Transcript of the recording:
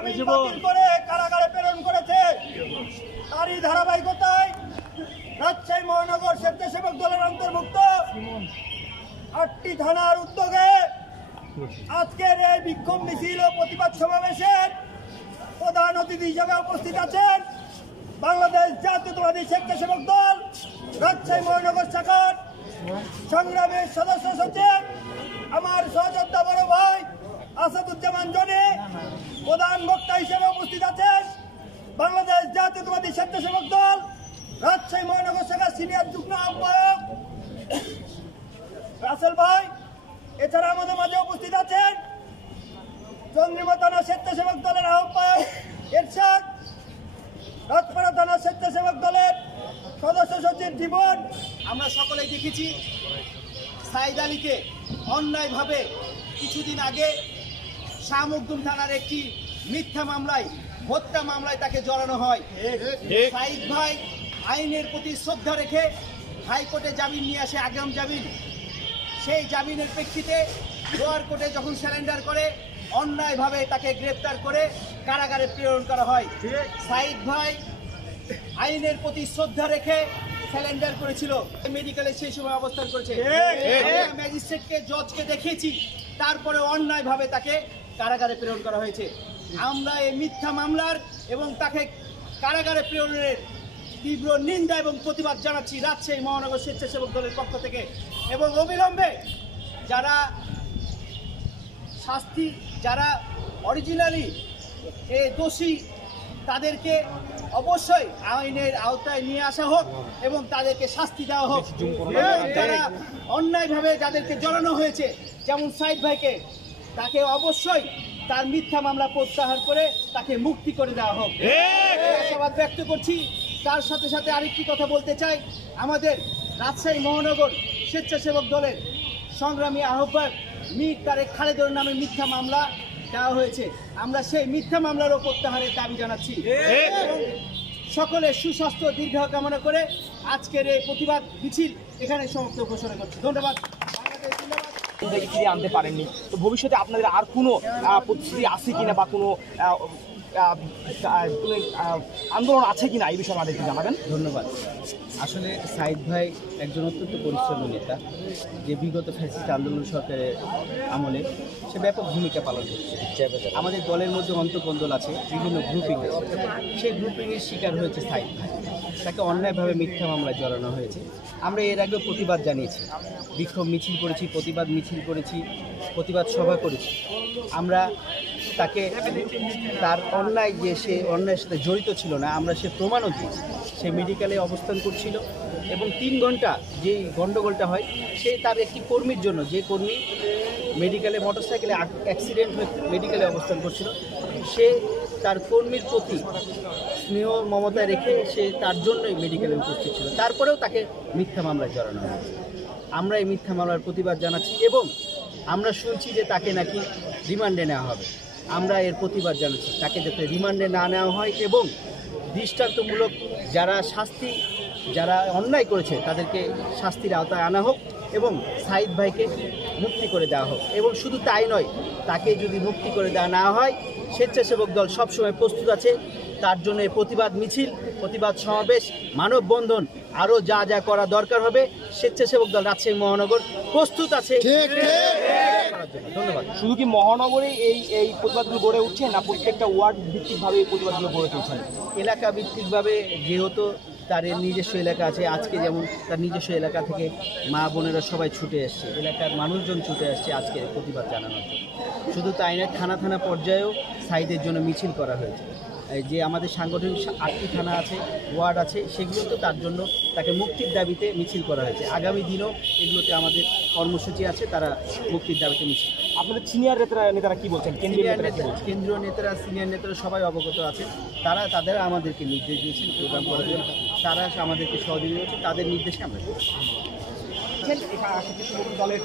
জামিন বাতিল করে কারাগারে প্রেরণ করেছে। তারই ধারাবাহিকতায় রাজশাহী মহানগর স্বেচ্ছাসেবক দলের অন্তর্ভুক্ত 8টি থানার উদ্যোগে আজকের এই বিক্ষোভ মিছিল ও প্রতিবাদ সমাবেশের প্রধান অতিথি হিসেবে উপস্থিত আছেন বাংলাদেশ জাতীয়তাবাদী স্বেচ্ছাসেবক দল রাজশাহী মহানগর শাখার সংগ্রামী সদস্য সচিব আমার সহযোদ্ধা বড় ভাই আসাদুজ্জামান জনি। প্রধান বক্তা হিসেবে উপস্থিত আছেন বাংলাদেশ জাতীয়তাবাদী স্বেচ্ছাসেবক দল রাজশাহী মহানগর শাখার সিনিয়র যুগ্ম আহ্বায়ক রাসেল ভাই। এছাড়া আমাদের মাঝে উপস্থিত আছেন চন্দ্রিমা থানা স্বেচ্ছাসেবক দলের আহ্বায়ক এরশাদ, রাজপাড়া থানা স্বেচ্ছাসেবক দলের সদস্য সচিব জীবন। আমরা সকলেই দেখেছি সাইদ আলীকে অন্যায়ভাবে কিছুদিন আগে শাহ মখদুম থানার একটি মিথ্যা মামলায়, হত্যা মামলায় তাকে জড়ানো হয়। সাইদ ভাই আইনের প্রতি শ্রদ্ধা রেখে হাইকোর্টে জামিন নিয়ে আসে, আগাম জামিন। সেই জামিনের প্রেক্ষিতে লোয়ার কোর্টে যখন স্যারেন্ডার করে অন্যায়ভাবে তাকে গ্রেপ্তার করে কারাগারে প্রেরণ করা হয়। সাইদ ভাই আইনের প্রতি শ্রদ্ধা রেখে স্যারেন্ডার করেছিল, মেডিকেলে সেই সময় অবস্থান করেছে। ম্যাজিস্ট্রেটকে, জজকে দেখিয়েছি, তারপরে অন্যায়ভাবে তাকে কারাগারে প্রেরণ করা হয়েছে। আমরা এই মিথ্যা মামলার এবং তাকে কারাগারে প্রেরণের তীব্র নিন্দা এবং প্রতিবাদ জানাচ্ছি রাজশাহী মহানগর স্বেচ্ছাসেবক দলের পক্ষ থেকে। এবং অবিলম্বে যারা শাস্তি, যারা অরিজিনালি এই দোষী, তাদেরকে অবশ্যই আইনের আওতায় নিয়ে আসা হোক এবং তাদেরকে শাস্তি দেওয়া হোক। যারা অন্যায়ভাবে যাদেরকে জড়ানো হয়েছে, যেমন সাইদ ভাইকে, তাকে অবশ্যই তার মিথ্যা মামলা প্রত্যাহার করে তাকে মুক্তি করে দেওয়া হোক। আশাবাদ ব্যক্ত করছি। তার সাথে সাথে আরেকটি কথা বলতে চাই, আমাদের রাজশাহী মহানগর স্বেচ্ছাসেবক দলের সংগ্রামী আহ্বায়ক মীর তারেক খালেদের নামে মিথ্যা মামলা দেওয়া হয়েছে। আমরা সেই মিথ্যা মামলারও প্রত্যাহারের দাবি জানাচ্ছি। সকলের সুস্বাস্থ্য দীর্ঘায়ু কামনা করে আজকের এই প্রতিবাদ মিছিল এখানে সমাপ্ত ঘোষণা করছি। ধন্যবাদ। ফিরিয়ে আনতে পারেননি, তো ভবিষ্যতে আপনাদের আর কোনো প্রতিশ্রুতি আছে কিনা বা কোনো আন্দোলন আছে কিনা এই বিষয়ে আমাদেরকে জানাবেন। ধন্যবাদ। আসলে সাইদ ভাই একজন অত্যন্ত পরিশ্রমী নেতা, যে বিগত ফ্যাসিস্ট আন্দোলন সরকারের আমলে সে ব্যাপক ভূমিকা পালন করছে। আমাদের দলের মধ্যে অন্তঃকন্দল আছে, বিভিন্ন গ্রুপিং আছে, সেই গ্রুপিংয়ের শিকার হয়েছে সাইদ ভাই। তাকে অন্যায়ভাবে মিথ্যা মামলায় জড়ানো হয়েছে। আমরা এর আগেও প্রতিবাদ জানিয়েছি, বিক্ষোভ মিছিল করেছি, প্রতিবাদ মিছিল করেছি, প্রতিবাদ সভা করেছি। আমরা তাকে তার অন্যায়, যে সে অন্যায়ের সাথে জড়িত ছিল না, আমরা সে প্রমাণও দিয়েছি। সে মেডিকেলে অবস্থান করছিল এবং 3 ঘন্টা যে গণ্ডগোলটা হয়, সে তার একটি কর্মীর জন্য, যে কর্মী মেডিকেলে মোটরসাইকেলে অ্যাক্সিডেন্ট হয়ে মেডিকেলে অবস্থান করছিল, সে তার কর্মীর প্রতি স্নেহ মমতা রেখে সে তার জন্যই মেডিকেলে উপস্থিত ছিল। তারপরেও তাকে মিথ্যা মামলায় জড়ানো হয়। আমরা এই মিথ্যা মামলার প্রতিবাদ জানাচ্ছি এবং আমরা শুনছি যে তাকে নাকি রিমান্ডে নেওয়া হবে। আমরা এর প্রতিবাদ জানাচ্ছি, তাকে যাতে রিমান্ডে না নেওয়া হয় এবং দৃষ্টান্তমূলক যারা অন্যায় করেছে তাদেরকে শাস্তির আওতায় আনা হোক এবং সাইদ ভাইকে মুক্তি করে দেওয়া হোক। এবং শুধু তাই নয়, তাকে যদি মুক্তি করে দেওয়া না হয়, স্বেচ্ছাসেবক দল সবসময় প্রস্তুত আছে তার জন্য প্রতিবাদ মিছিল, প্রতিবাদ সমাবেশ, মানববন্ধন, আরও যা যা করা দরকার হবে স্বেচ্ছাসেবক দল রাজশাহী মহানগর প্রস্তুত আছে। ধন্যবাদ। শুধু কি মহানগরে এই প্রতিবাদগুলো গড়ে উঠছে, না প্রত্যেকটা ওয়ার্ড ভিত্তিকভাবে এই প্রতিবাদগুলো গড়ে তুলছেন? এলাকা ভিত্তিকভাবে, যেহেতু তার নিজস্ব এলাকা আছে, আজকে যেমন তার নিজস্ব এলাকা থেকে মা বোনেরা সবাই ছুটে এসছে, এলাকার মানুষজন ছুটে আসছে আজকে প্রতিবাদ জানানোর জন্য। শুধু তাই নয়, থানা থানা পর্যায়েও সাইদের জন্য মিছিল করা হয়েছে। যে আমাদের সাংগঠনিক 8টি থানা আছে, ওয়ার্ড আছে, সেগুলো তো তার জন্য তাকে মুক্তির দাবিতে মিছিল করা হয়েছে। আগামী দিনও এগুলোতে আমাদের কর্মসূচি আছে, তারা মুক্তির দাবিতে মিছিল। আপনাদের সিনিয়র নেতারা কি বলছেন? কেন্দ্রীয় নেতারা, সিনিয়র নেতারা সবাই অবগত আছেন। তারা আমাদেরকে নির্দেশ দিয়েছেন প্রোগ্রাম করার জন্য, তারা আমাদেরকে সহযোগিতা করছে, তাদের নির্দেশে আমরা দলের